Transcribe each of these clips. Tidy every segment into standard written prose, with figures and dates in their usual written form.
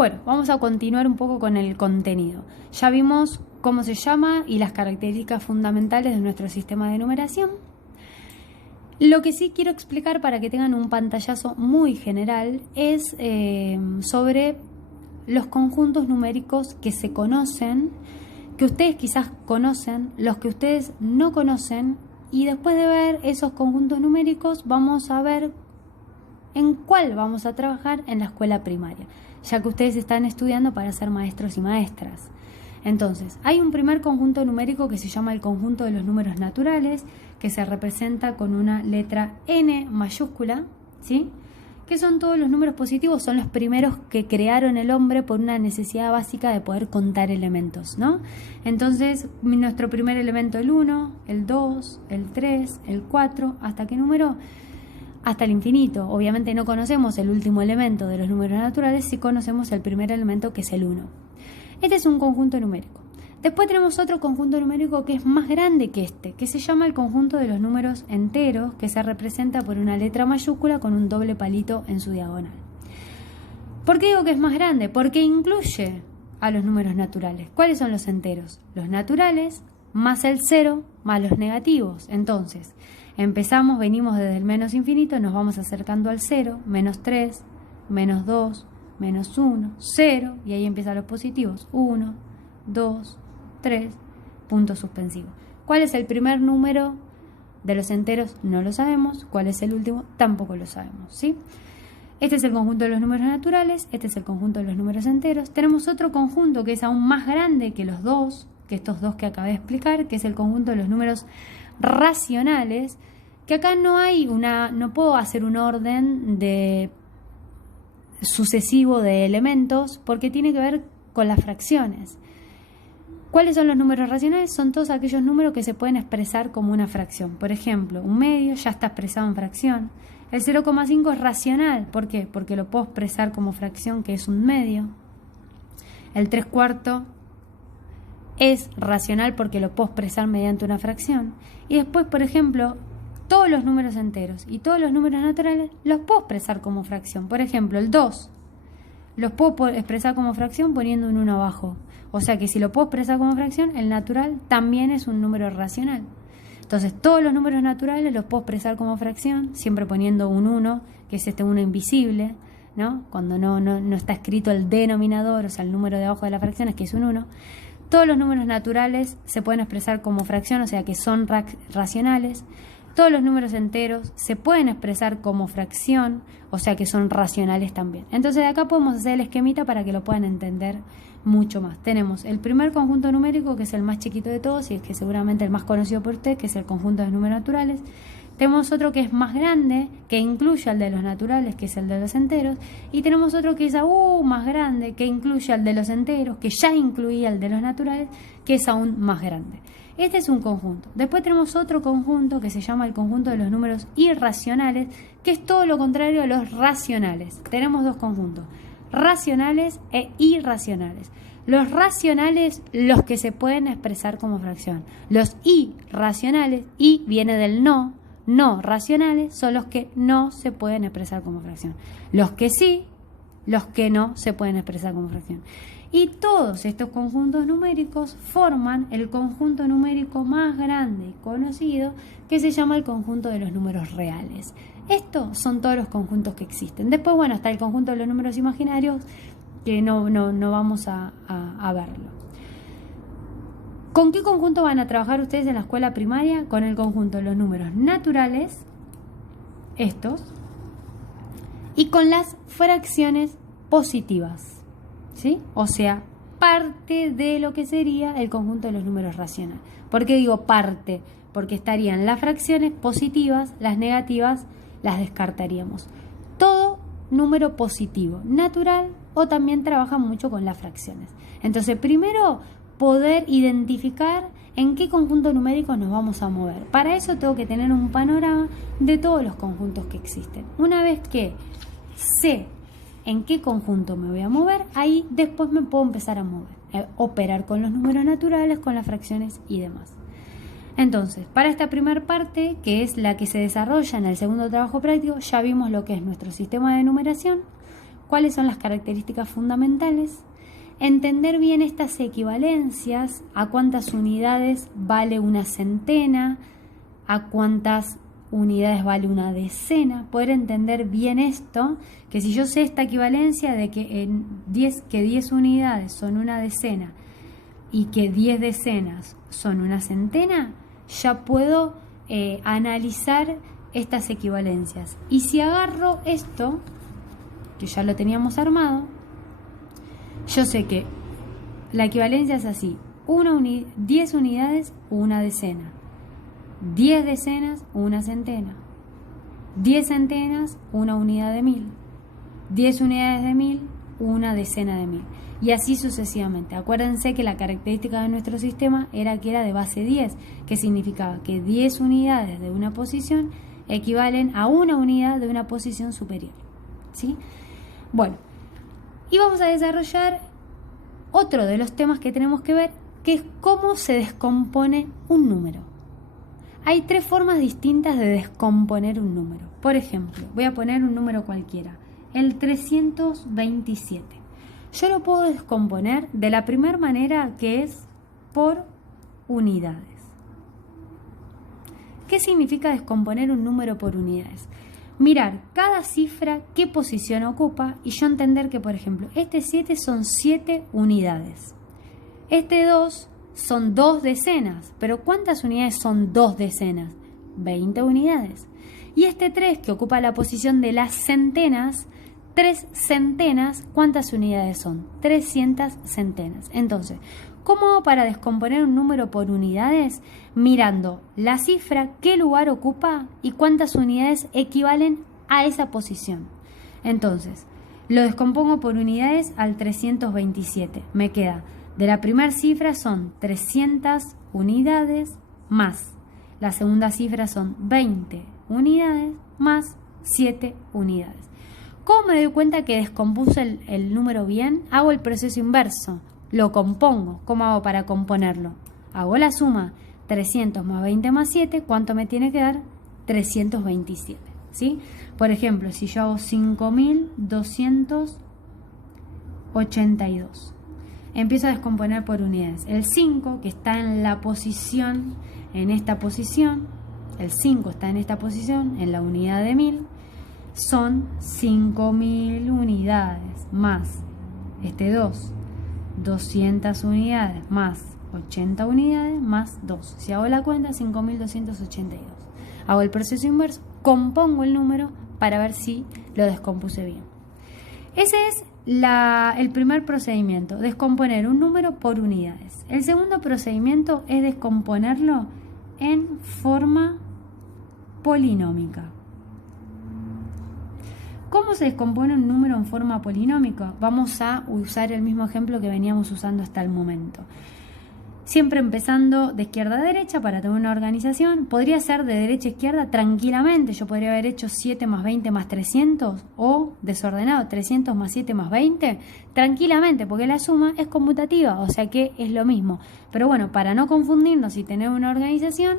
Bueno, vamos a continuar un poco con el contenido. Ya vimos cómo se llama y las características fundamentales de nuestro sistema de numeración. Lo que sí quiero explicar para que tengan un pantallazo muy general es sobre los conjuntos numéricos que se conocen, que ustedes quizás conocen, los que ustedes no conocen, y después de ver esos conjuntos numéricos vamos a ver en cuál vamos a trabajar en la escuela primaria, ya que ustedes están estudiando para ser maestros y maestras. Entonces, hay un primer conjunto numérico que se llama el conjunto de los números naturales, que se representa con una letra N mayúscula, ¿sí? Que son todos los números positivos, son los primeros que crearon el hombre por una necesidad básica de poder contar elementos, ¿no? Entonces, nuestro primer elemento, el 1, el 2, el 3, el 4, ¿hasta qué número? Hasta el infinito. Obviamente no conocemos el último elemento de los números naturales, sí conocemos el primer elemento, que es el 1. Este es un conjunto numérico. Después tenemos otro conjunto numérico que es más grande que este, que se llama el conjunto de los números enteros, que se representa por una letra mayúscula con un doble palito en su diagonal. ¿Por qué digo que es más grande? Porque incluye a los números naturales. ¿Cuáles son los enteros? Los naturales más el 0 más los negativos. Entonces, venimos desde el menos infinito, nos vamos acercando al 0, menos 3, menos 2, menos 1, 0, y ahí empiezan los positivos, 1, 2, 3, punto suspensivo. ¿Cuál es el primer número de los enteros? No lo sabemos. ¿Cuál es el último? Tampoco lo sabemos, ¿sí? Este es el conjunto de los números naturales, este es el conjunto de los números enteros. Tenemos otro conjunto que es aún más grande que los dos, que estos dos que acabé de explicar, que es el conjunto de los números racionales, que acá no puedo hacer un orden de sucesivo de elementos porque tiene que ver con las fracciones. ¿Cuáles son los números racionales? Son todos aquellos números que se pueden expresar como una fracción. Por ejemplo, un medio ya está expresado en fracción. El 0,5 es racional. ¿Por qué? Porque lo puedo expresar como fracción, que es un medio. El 3/4 es racional porque lo puedo expresar mediante una fracción. Y después, por ejemplo, todos los números enteros y todos los números naturales los puedo expresar como fracción. Por ejemplo, el 2 los puedo expresar como fracción poniendo un 1 abajo. O sea que si lo puedo expresar como fracción, el natural también es un número racional. Entonces, todos los números naturales los puedo expresar como fracción, siempre poniendo un 1, que es este 1 invisible, ¿no? Cuando no está escrito el denominador, o sea, el número de abajo de la fracción es que es un 1. Todos los números naturales se pueden expresar como fracción, o sea que son racionales. Todos los números enteros se pueden expresar como fracción, o sea que son racionales también. Entonces de acá podemos hacer el esquemita para que lo puedan entender mucho más. Tenemos el primer conjunto numérico, que es el más chiquito de todos y es que seguramente el más conocido por usted, que es el conjunto de números naturales. Tenemos otro que es más grande, que incluye al de los naturales, que es el de los enteros. Y tenemos otro que es aún más grande, que incluye al de los enteros, que ya incluía al de los naturales, que es aún más grande. Este es un conjunto. Después tenemos otro conjunto que se llama el conjunto de los números irracionales, que es todo lo contrario a los racionales. Tenemos dos conjuntos, racionales e irracionales. Los racionales, los que se pueden expresar como fracción. Los irracionales, y viene del no racionales, son los que no se pueden expresar como fracción. Los que sí, los que no se pueden expresar como fracción. Y todos estos conjuntos numéricos forman el conjunto numérico más grande y conocido, que se llama el conjunto de los números reales. Estos son todos los conjuntos que existen. Después, bueno, está el conjunto de los números imaginarios, que no vamos a verlo. ¿Con qué conjunto van a trabajar ustedes en la escuela primaria? Con el conjunto de los números naturales, estos, y con las fracciones positivas. ¿Sí? O sea, parte de lo que sería el conjunto de los números racionales. ¿Por qué digo parte? Porque estarían las fracciones positivas, las negativas las descartaríamos. Todo número positivo, natural, o también trabaja mucho con las fracciones. Entonces, primero, poder identificar en qué conjunto numérico nos vamos a mover. Para eso tengo que tener un panorama de todos los conjuntos que existen. Una vez que sé en qué conjunto me voy a mover, ahí después me puedo empezar a mover, operar con los números naturales, con las fracciones y demás. Entonces, para esta primera parte, que es la que se desarrolla en el segundo trabajo práctico, ya vimos lo que es nuestro sistema de numeración, cuáles son las características fundamentales, entender bien estas equivalencias, a cuántas unidades vale una centena, a cuántas unidades vale una decena, poder entender bien esto, que si yo sé esta equivalencia de que 10 unidades son una decena y que 10 decenas son una centena, ya puedo analizar estas equivalencias. Y si agarro esto, que ya lo teníamos armado, yo sé que la equivalencia es así: 10 unidades, una decena; 10 decenas, una centena; 10 centenas, una unidad de 1000; 10 unidades de 1000, una decena de 1000. Y así sucesivamente. Acuérdense que la característica de nuestro sistema era que era de base 10, que significaba que 10 unidades de una posición equivalen a una unidad de una posición superior. ¿Sí? Bueno, y vamos a desarrollar otro de los temas que tenemos que ver, que es cómo se descompone un número. Hay 3 formas distintas de descomponer un número. Por ejemplo, voy a poner un número cualquiera, el 327. Yo lo puedo descomponer de la primera manera, que es por unidades. ¿Qué significa descomponer un número por unidades? Mirar cada cifra, qué posición ocupa, y yo entender que, por ejemplo, este 7 son 7 unidades. Este 2 son 2 decenas, pero ¿cuántas unidades son 2 decenas? 20 unidades. Y este 3, que ocupa la posición de las centenas, 3 centenas, ¿cuántas unidades son? 300 centenas. Entonces, ¿cómo hago para descomponer un número por unidades? Mirando la cifra, qué lugar ocupa y cuántas unidades equivalen a esa posición. Entonces, lo descompongo por unidades al 327. Me queda, de la primera cifra son 300 unidades más. La segunda cifra son 20 unidades más 7 unidades. ¿Cómo me doy cuenta que descompuse el número bien? Hago el proceso inverso. Lo compongo. ¿Cómo hago para componerlo? Hago la suma. 300 más 20 más 7, ¿cuánto me tiene que dar? 327. ¿Sí? Por ejemplo, si yo hago 5282. Empiezo a descomponer por unidades. El 5, que está en la posición, en esta posición, el 5 está en esta posición, en la unidad de 1000, son 5000 unidades más este 2, 200 unidades más 80 unidades más 2. Si hago la cuenta, 5282. Hago el proceso inverso, compongo el número para ver si lo descompuse bien. Ese es el primer procedimiento, descomponer un número por unidades. El segundo procedimiento es descomponerlo en forma polinómica. ¿Cómo se descompone un número en forma polinómica? Vamos a usar el mismo ejemplo que veníamos usando hasta el momento. Siempre empezando de izquierda a derecha para tener una organización. Podría ser de derecha a izquierda tranquilamente. Yo podría haber hecho 7 más 20 más 300 o desordenado 300 más 7 más 20 tranquilamente, porque la suma es conmutativa, o sea que es lo mismo. Pero bueno, para no confundirnos y tener una organización,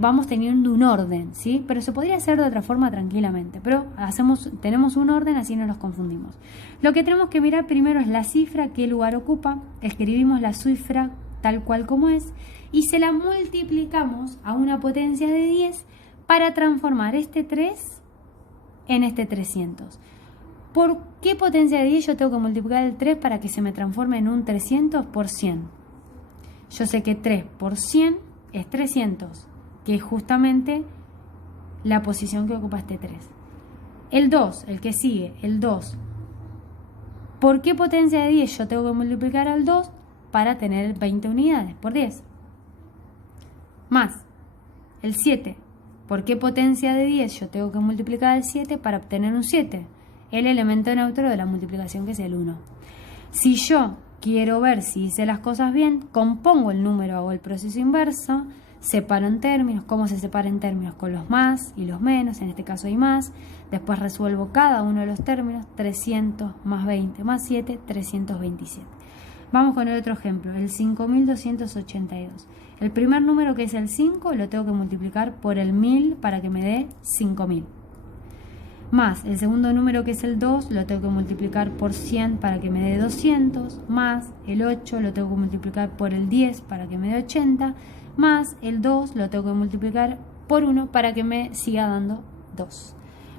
vamos teniendo un orden, ¿sí? Pero se podría hacer de otra forma tranquilamente, pero tenemos un orden, así no nos confundimos. Lo que tenemos que mirar primero es la cifra, qué lugar ocupa. Escribimos la cifra tal cual como es y se la multiplicamos a una potencia de 10 para transformar este 3 en este 300. ¿Por qué potencia de 10 yo tengo que multiplicar el 3 para que se me transforme en un 300 por 100? Yo sé que 3 por 100 es 300, que es justamente la posición que ocupa este 3. El 2, el que sigue, el 2. ¿Por qué potencia de 10 yo tengo que multiplicar al 2? Para tener 20 unidades por 10. Más el 7. ¿Por qué potencia de 10 yo tengo que multiplicar el 7 para obtener un 7? El elemento neutro de la multiplicación, que es el 1. Si yo quiero ver si hice las cosas bien, compongo el número, hago el proceso inverso, separo en términos. ¿Cómo se separa en términos? Con los más y los menos, en este caso hay más. Después resuelvo cada uno de los términos. 300 más 20 más 7, 327. Vamos con el otro ejemplo, el 5282. El primer número, que es el 5, lo tengo que multiplicar por el 1000 para que me dé 5000. más el segundo número que es el 2 lo tengo que multiplicar por 100 para que me dé 200, más el 8 lo tengo que multiplicar por el 10 para que me dé 80, más el 2 lo tengo que multiplicar por 1 para que me siga dando 2.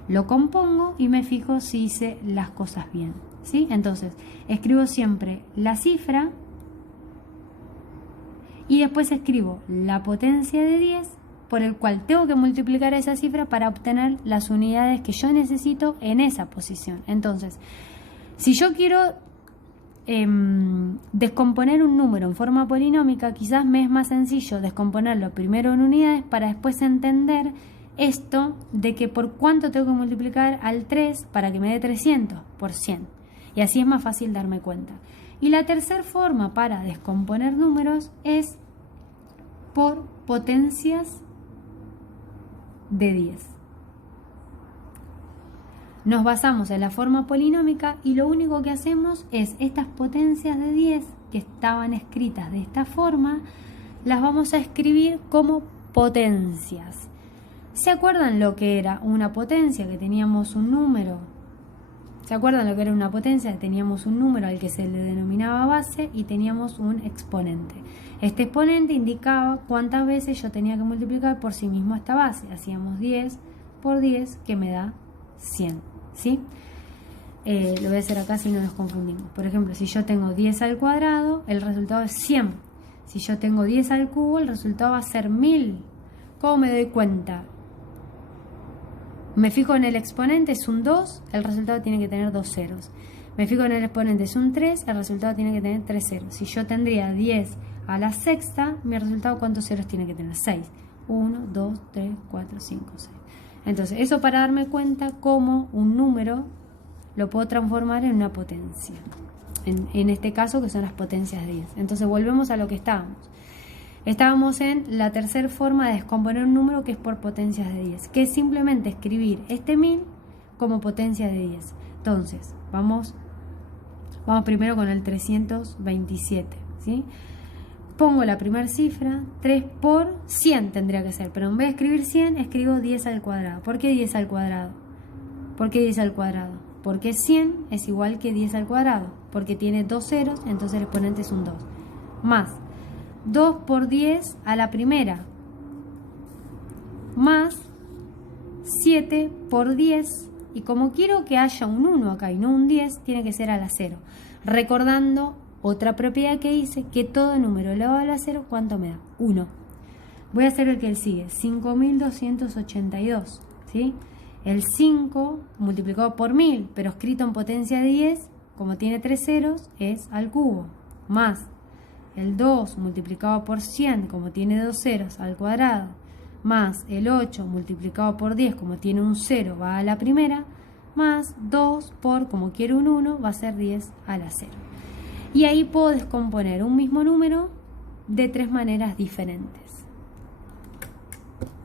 Lo compongo y me fijo si hice las cosas bien, ¿sí? Entonces, escribo siempre la cifra y después escribo la potencia de 10 por el cual tengo que multiplicar esa cifra para obtener las unidades que yo necesito en esa posición. Entonces, si yo quiero descomponer un número en forma polinómica, quizás me es más sencillo descomponerlo primero en unidades para después entender esto de que por cuánto tengo que multiplicar al 3 para que me dé 300 por 100. Y así es más fácil darme cuenta. Y la tercera forma para descomponer números es por potencias de 10. Nos basamos en la forma polinómica y lo único que hacemos es estas potencias de 10 que estaban escritas de esta forma, las vamos a escribir como potencias. ¿Se acuerdan lo que era una potencia? Que teníamos un número. ¿Se acuerdan lo que era una potencia? Teníamos un número al que se le denominaba base y teníamos un exponente. Este exponente indicaba cuántas veces yo tenía que multiplicar por sí mismo esta base. Hacíamos 10 por 10 que me da 100, ¿sí? Lo voy a hacer acá si no nos confundimos. Por ejemplo, si yo tengo 10 al cuadrado, el resultado es 100. Si yo tengo 10 al cubo, el resultado va a ser 1000. ¿Cómo me doy cuenta? Me fijo en el exponente, es un 2, el resultado tiene que tener 2 ceros. Me fijo en el exponente, es un 3, el resultado tiene que tener 3 ceros. Si yo tendría 10 a la sexta, mi resultado, ¿cuántos ceros tiene que tener? 6. 1, 2, 3, 4, 5, 6. Entonces, eso para darme cuenta cómo un número lo puedo transformar en una potencia. En este caso, que son las potencias de 10. Entonces, volvemos a lo que estábamos. Estábamos en la tercera forma de descomponer un número, que es por potencias de 10, que es simplemente escribir este 1000 como potencia de 10. Entonces, vamos primero con el 327, ¿sí? Pongo la primera cifra, 3 por 100 tendría que ser, pero en vez de escribir 100, escribo 10 al cuadrado. ¿Por qué 10 al cuadrado? ¿Por qué 10 al cuadrado? Porque 100 es igual que 10 al cuadrado, porque tiene 2 ceros, entonces el exponente es un 2. Más 2 por 10 a la primera, más 7 por 10, y como quiero que haya un 1 acá y no un 10, tiene que ser a la 0. Recordando otra propiedad que hice, que todo número elevado a la 0, ¿cuánto me da? 1. Voy a hacer el que sigue, 5282, ¿sí? El 5 multiplicado por 1000, pero escrito en potencia de 10, como tiene 3 ceros, es al cubo, más el 2 multiplicado por 100, como tiene 2 ceros, al cuadrado, más el 8 multiplicado por 10, como tiene un 0, va a la primera, más 2 por, como quiero un 1, va a ser 10 a la 0. Y ahí puedo descomponer un mismo número de 3 maneras diferentes.